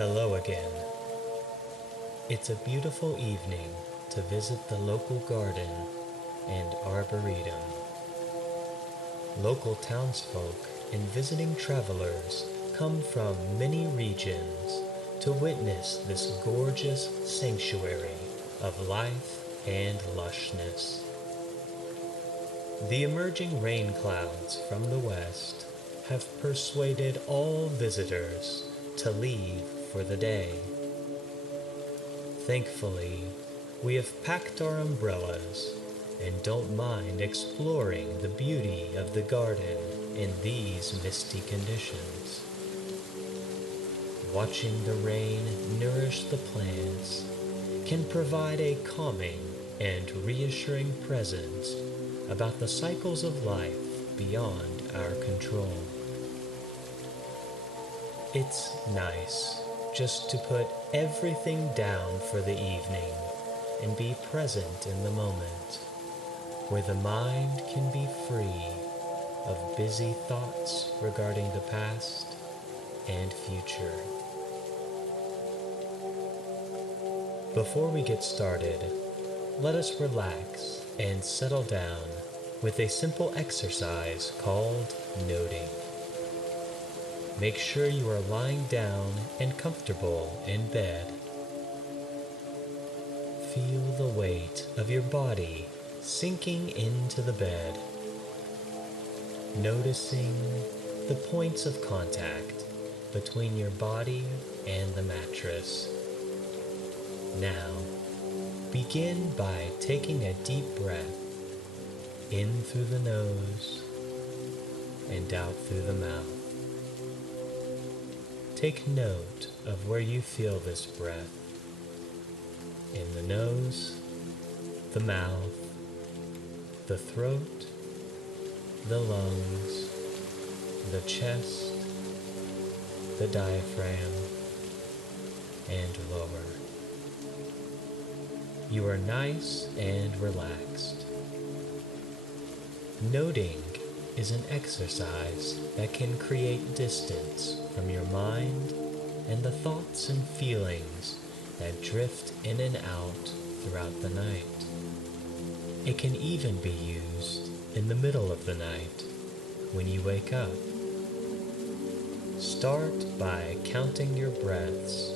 Hello again. It's a beautiful evening to visit the local garden and arboretum. Local townsfolk and visiting travelers come from many regions to witness this gorgeous sanctuary of life and lushness. The emerging rain clouds from the west have persuaded all visitors to leave for the day. Thankfully, we have packed our umbrellas and don't mind exploring the beauty of the garden in these misty conditions. Watching the rain nourish the plants can provide a calming and reassuring presence about the cycles of life beyond our control. It's nice just to put everything down for the evening and be present in the moment, where the mind can be free of busy thoughts regarding the past and future. Before we get started, let us relax and settle down with a simple exercise called noting. Make sure you are lying down and comfortable in bed. Feel the weight of your body sinking into the bed, noticing the points of contact between your body and the mattress. Now, begin by taking a deep breath in through the nose and out through the mouth. Take note of where you feel this breath. In the nose, the mouth, the throat, the lungs, the chest, the diaphragm, and lower. You are nice and relaxed. Noting is an exercise that can create distance from your mind and the thoughts and feelings that drift in and out throughout the night. It can even be used in the middle of the night when you wake up. Start by counting your breaths,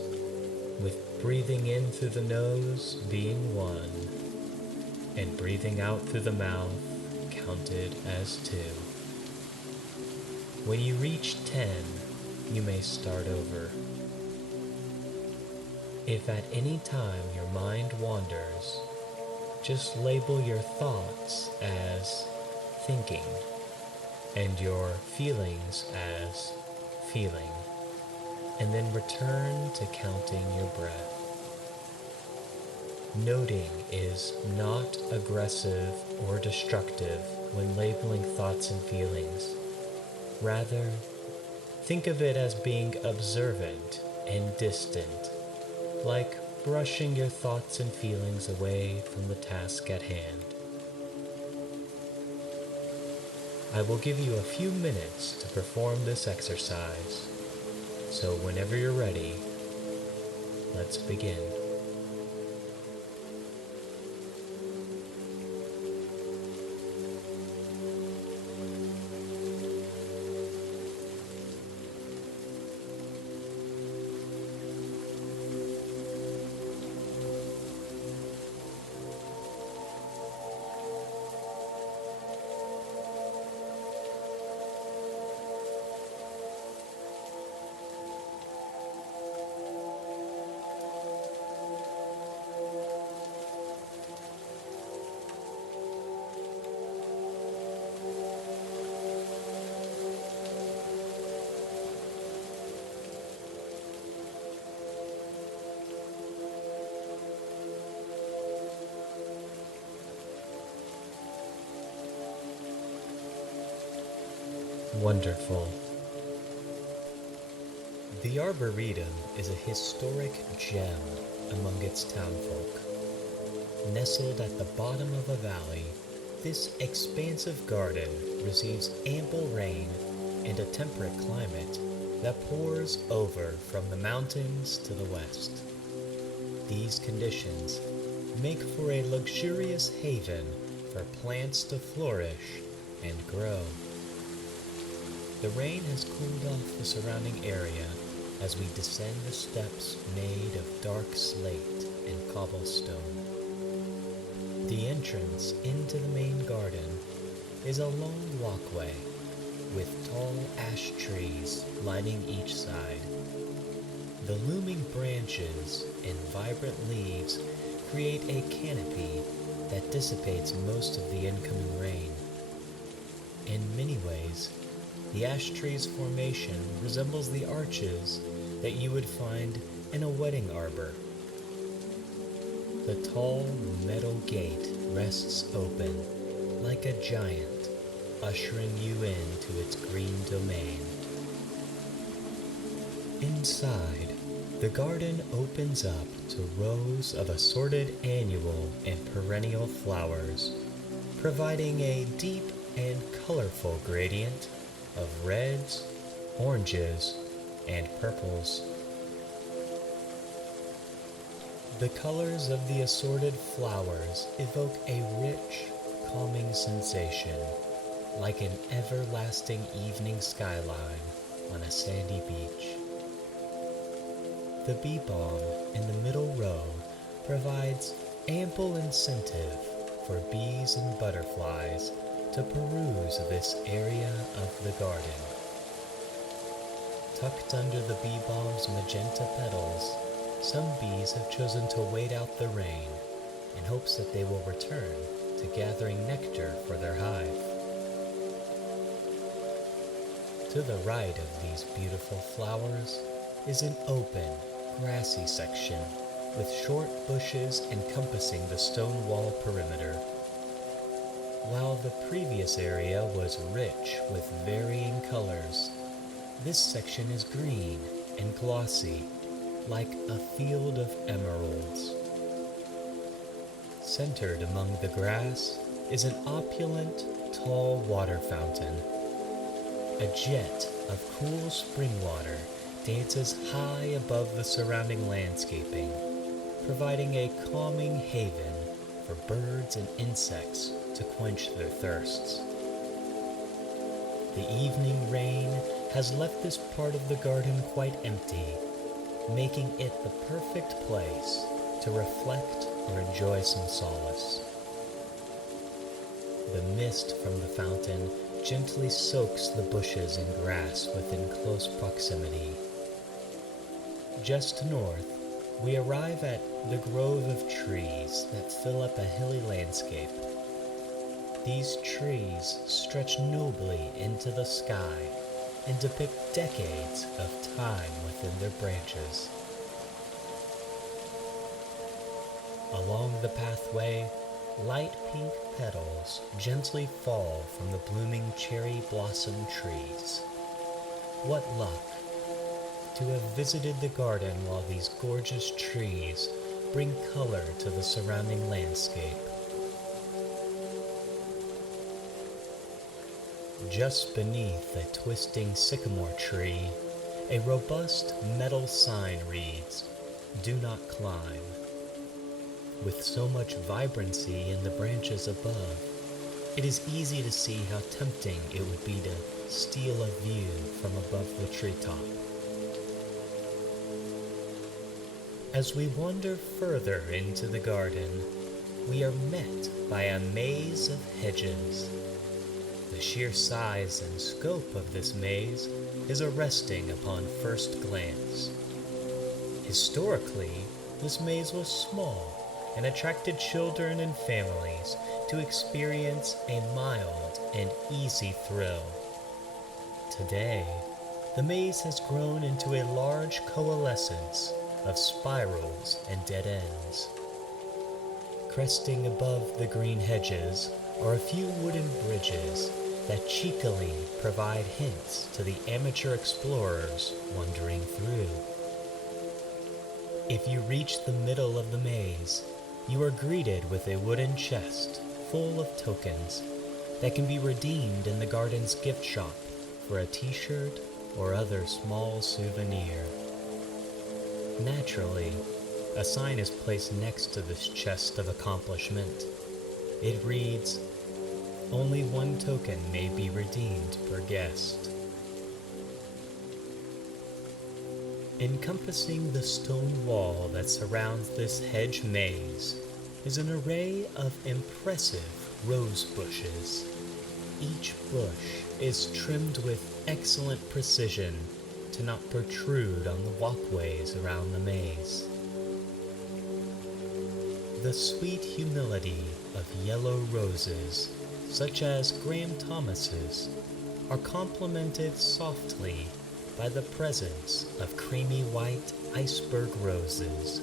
with breathing in through the nose being 1 and breathing out through the mouth counted as 2. When you reach 10, you may start over. If at any time your mind wanders, just label your thoughts as thinking and your feelings as feeling, and then return to counting your breath. Noting is not aggressive or destructive when labeling thoughts and feelings. Rather, think of it as being observant and distant, like brushing your thoughts and feelings away from the task at hand. I will give you a few minutes to perform this exercise, so whenever you're ready, let's begin. Wonderful. The Arboretum is a historic gem among its townfolk. Nestled at the bottom of a valley, this expansive garden receives ample rain and a temperate climate that pours over from the mountains to the west. These conditions make for a luxurious haven for plants to flourish and grow. The rain has cooled off the surrounding area as we descend the steps made of dark slate and cobblestone. The entrance into the main garden is a long walkway with tall ash trees lining each side. The looming branches and vibrant leaves create a canopy that dissipates most of the incoming rain. In many ways, the ash tree's formation resembles the arches that you would find in a wedding arbor. The tall metal gate rests open like a giant, ushering you into its green domain. Inside, the garden opens up to rows of assorted annual and perennial flowers, providing a deep and colorful gradient of reds, oranges, and purples. The colors of the assorted flowers evoke a rich, calming sensation, like an everlasting evening skyline on a sandy beach. The bee balm in the middle row provides ample incentive for bees and butterflies to peruse this area of the garden. Tucked under the bee balm's magenta petals, some bees have chosen to wait out the rain in hopes that they will return to gathering nectar for their hive. To the right of these beautiful flowers is an open, grassy section with short bushes encompassing the stone wall perimeter. While the previous area was rich with varying colors, this section is green and glossy, like a field of emeralds. Centered among the grass is an opulent, tall water fountain. A jet of cool spring water dances high above the surrounding landscaping, providing a calming haven for birds and insects to quench their thirsts. The evening rain has left this part of the garden quite empty, making it the perfect place to reflect or enjoy some solace. The mist from the fountain gently soaks the bushes and grass within close proximity. Just north, we arrive at the grove of trees that fill up a hilly landscape. These trees stretch nobly into the sky and depict decades of time within their branches. Along the pathway, light pink petals gently fall from the blooming cherry blossom trees. What luck to have visited the garden while these gorgeous trees bring color to the surrounding landscape. Just beneath a twisting sycamore tree, a robust metal sign reads, "Do not climb." With so much vibrancy in the branches above, it is easy to see how tempting it would be to steal a view from above the treetop. As we wander further into the garden, we are met by a maze of hedges. The sheer size and scope of this maze is arresting upon first glance. Historically, this maze was small and attracted children and families to experience a mild and easy thrill. Today, the maze has grown into a large coalescence of spirals and dead ends. Cresting above the green hedges are a few wooden bridges that cheekily provide hints to the amateur explorers wandering through. If you reach the middle of the maze, you are greeted with a wooden chest full of tokens that can be redeemed in the garden's gift shop for a t-shirt, or other small souvenir. Naturally, a sign is placed next to this chest of accomplishment. It reads, "Only one token may be redeemed per guest." Encompassing the stone wall that surrounds this hedge maze is an array of impressive rose bushes. Each bush is trimmed with excellent precision to not protrude on the walkways around the maze. The sweet humility of yellow roses, such as Graham Thomas's, are complemented softly by the presence of creamy white iceberg roses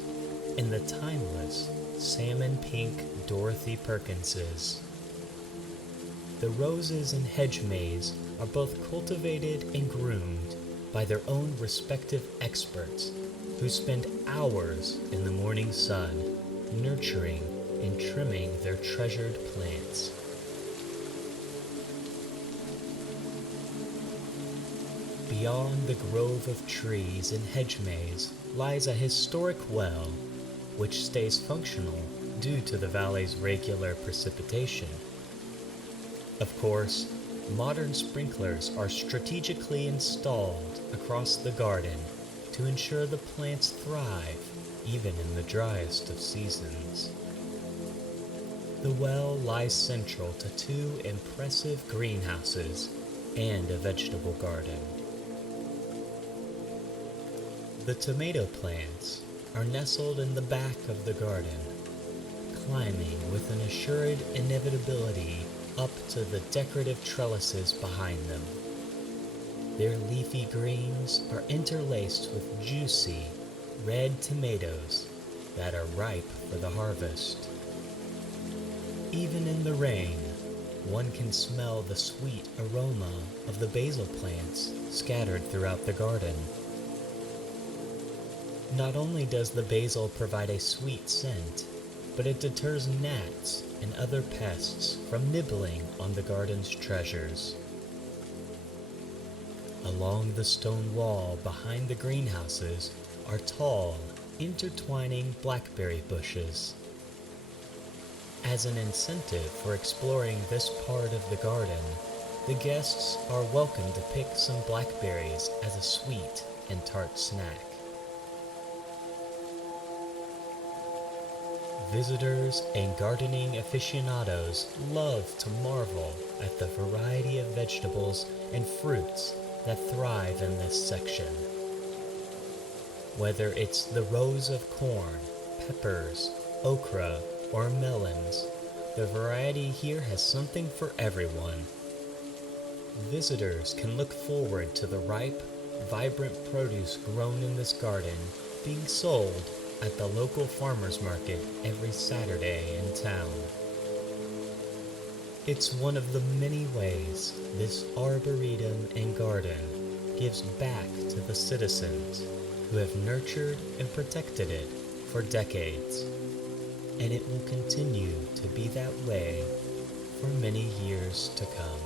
in the timeless salmon pink Dorothy Perkinses. The roses in hedge maze are both cultivated and groomed by their own respective experts who spend hours in the morning sun nurturing and trimming their treasured plants. Beyond the grove of trees in hedge maze lies a historic well, which stays functional due to the valley's regular precipitation. Of course, modern sprinklers are strategically installed across the garden to ensure the plants thrive even in the driest of seasons. The well lies central to two impressive greenhouses and a vegetable garden. The tomato plants are nestled in the back of the garden, climbing with an assured inevitability up to the decorative trellises behind them. Their leafy greens are interlaced with juicy, red tomatoes that are ripe for the harvest. Even in the rain, one can smell the sweet aroma of the basil plants scattered throughout the garden. Not only does the basil provide a sweet scent, but it deters gnats and other pests from nibbling on the garden's treasures. Along the stone wall behind the greenhouses are tall, intertwining blackberry bushes. As an incentive for exploring this part of the garden, the guests are welcome to pick some blackberries as a sweet and tart snack. Visitors and gardening aficionados love to marvel at the variety of vegetables and fruits that thrive in this section. Whether it's the rows of corn, peppers, okra, or melons, the variety here has something for everyone. Visitors can look forward to the ripe, vibrant produce grown in this garden being sold at the local farmers market every Saturday in town. It's one of the many ways this arboretum and garden gives back to the citizens who have nurtured and protected it for decades, and it will continue to be that way for many years to come.